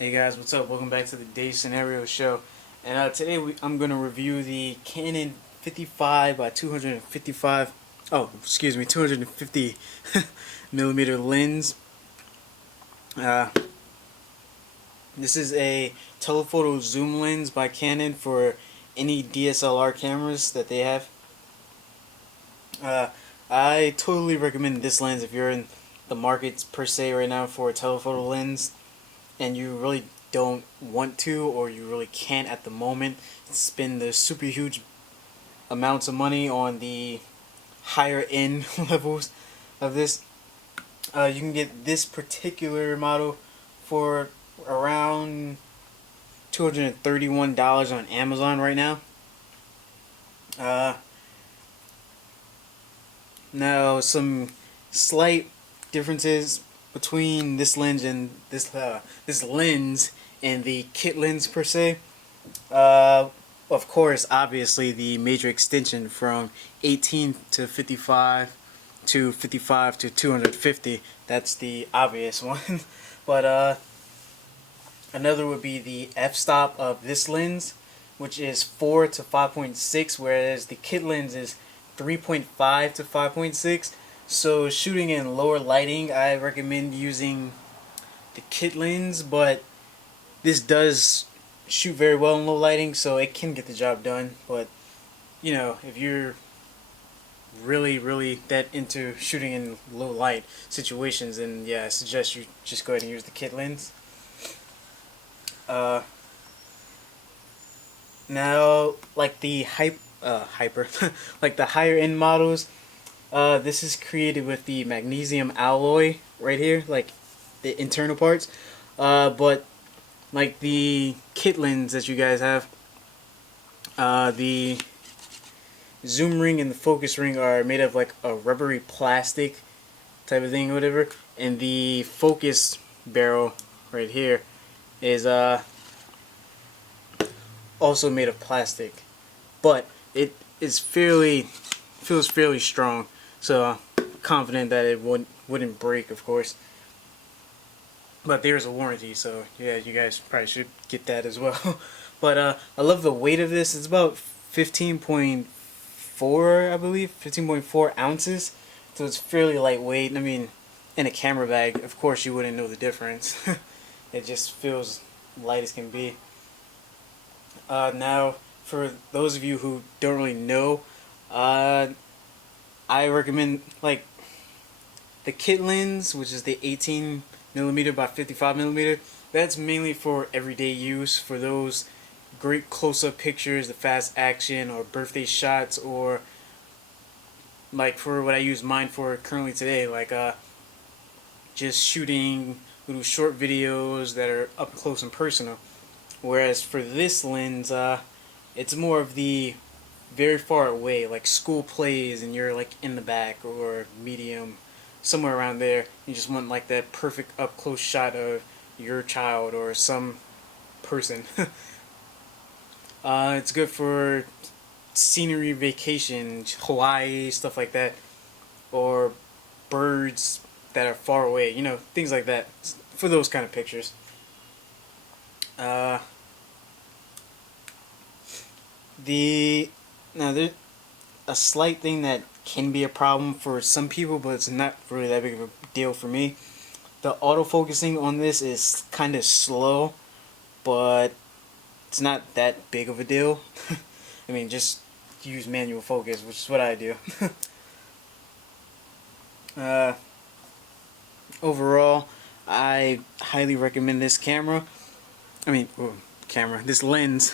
Hey guys, what's up? Welcome back to the TheDazeScenario show. And today I'm going to review the Canon 55 by 255. Oh, excuse me, 250 millimeter lens. Uh, this is a telephoto zoom lens by Canon for any DSLR cameras that they have. I totally recommend this lens if you're in the market per se right now for a telephoto lens, and you really don't want to, or you really can't at the moment spend the super huge amounts of money on the higher end levels of this. You can get this particular model for around $231 on Amazon right now. Now, some slight differences between this lens and this lens and the kit lens per se. Of course, obviously, the major extension from 18 to 55 to 55 to 250. That's the obvious one. But another would be the Fstop of this lens, which is 4 to 5.6, whereas the kit lens is 3.5 to 5.6. So shooting in lower lighting, I recommend using the kit lens, but this does shoot very well in low lighting, so it can get the job done. But you know, if you're really that into shooting in low light situations, then yeah, I suggest you just go ahead and use the kit lens. Now, like the hyper like the higher end models, this is created with the magnesium alloy right here, like the internal parts. But like the kit lens that you guys have, the zoom ring and the focus ring are made of like a rubbery plastic type of thing, whatever. And the focus barrel right here is also made of plastic, but it is feels fairly strong. So confident that it wouldn't break, of course. But there's a warranty, so yeah, you guys probably should get that as well. But I love the weight of this. It's about 15.4, I believe, 15.4 ounces. So it's fairly lightweight. I mean, in a camera bag, of course, you wouldn't know the difference. It just feels light as can be. Now, for those of you who don't really know, I recommend like the kit lens, which is the 18 millimeter by 55 millimeter. That's mainly for everyday use, for those great close-up pictures, the fast action, or birthday shots, or like for what I use mine for currently today, like just shooting little short videos that are up close and personal. Whereas for this lens, it's more of the very far away, like school plays and you're like in the back, or medium, somewhere around there. You just want like that perfect up close shot of your child or some person. It's good for scenery, vacation, Hawaii, stuff like that, or birds that are far away, you know, things like that, for those kind of pictures. Now there's a slight thing that can be a problem for some people, but it's not really that big of a deal for me. The autofocusing on this is kind of slow, but it's not that big of a deal. I mean, just use manual focus, which is what I do. Overall, I highly recommend this camera. I mean, this lens.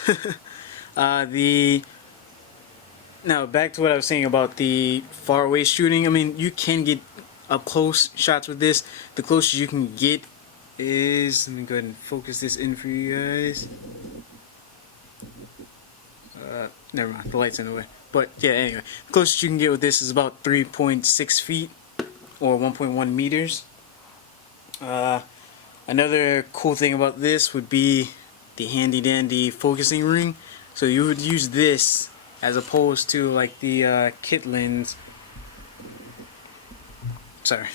Now back to what I was saying about the far away shooting. I mean, you can get up close shots with this. The closest you can get is, let me go ahead and focus this in for you guys. Never mind, the light's in the way. But yeah, anyway, the closest you can get with this is about 3.6 feet or 1.1 meters. Another cool thing about this would be the handy dandy focusing ring. So you would use this as opposed to like the kit lens. Sorry,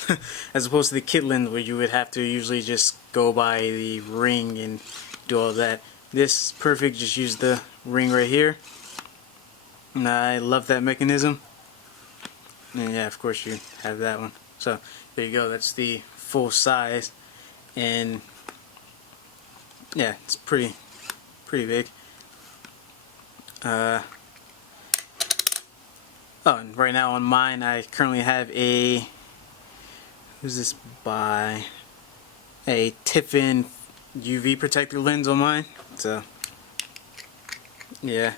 as opposed to the kit lens where you would have to usually just go by the ring and do all that. This is perfect, just use the ring right here. And I love that mechanism. And yeah, of course you have that one. So there you go, that's the full size. And yeah, it's pretty big. Oh, and right now on mine I currently have a, who's this by? A Tiffin UV protector lens on mine. So yeah,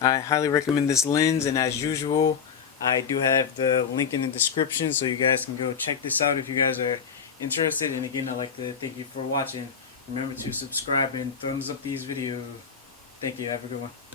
I highly recommend this lens, and as usual I do have the link in the description so you guys can go check this out if you guys are interested. And again, I'd like to thank you for watching. Remember to subscribe and thumbs up these videos. Thank you, have a good one.